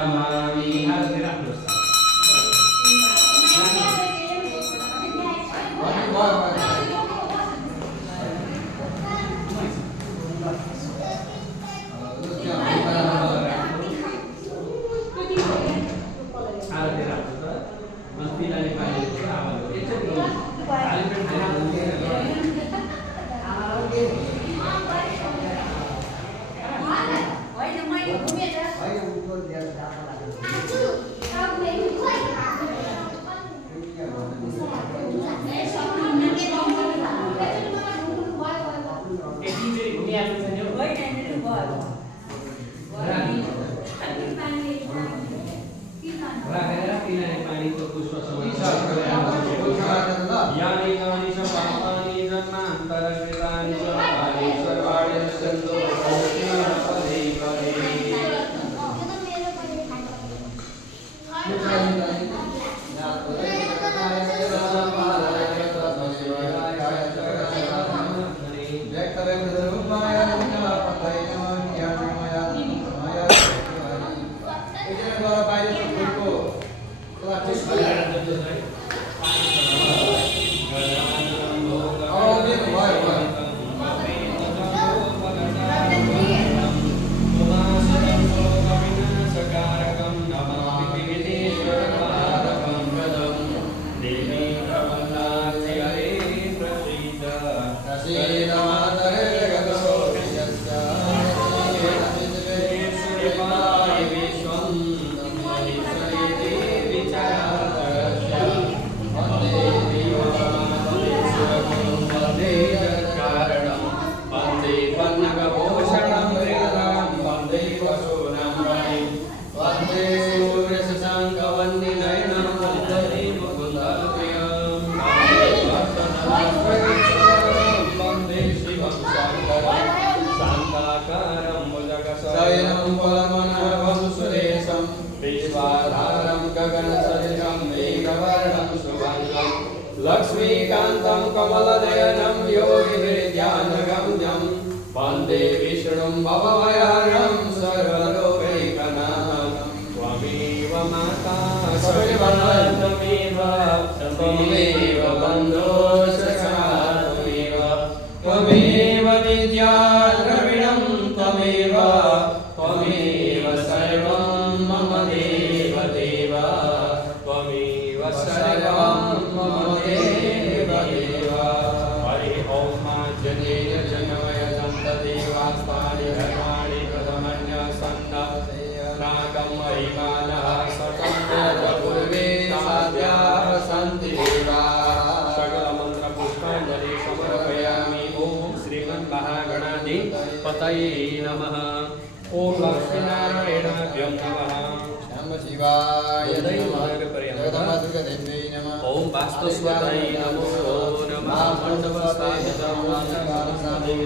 kami harus gerak terus. लक्ष्मीकान्तं कमलनयनं योगिभिर्ध्यानगम्यं वन्दे विष्णुं भवभयहरं सर्वलोकैकनाथं त्वमेव माता त्वमेव बन्धो सखा त्वमेव विद्या द्रविणं त्वमेव सर्वं मम देव देव त्वमेव सर्वं मम देव देव हरि ओम जनेन जनमय सन्तदेवास्तानि धर्माणि प्रथमन्यसन्न नागं महिमानः सकलपूर्वे साध्याः सन्ति देवाः सकलमन्त्रपुष्पाञ्जलि समर्पयामि ॐ श्रीमन्महागणाधिपतये नमः ॐ लक्ष्मीनारायणाभ्यं नमः शिवाय ओम वास्तुस्वताय नमो नमः मंडपस्थापितं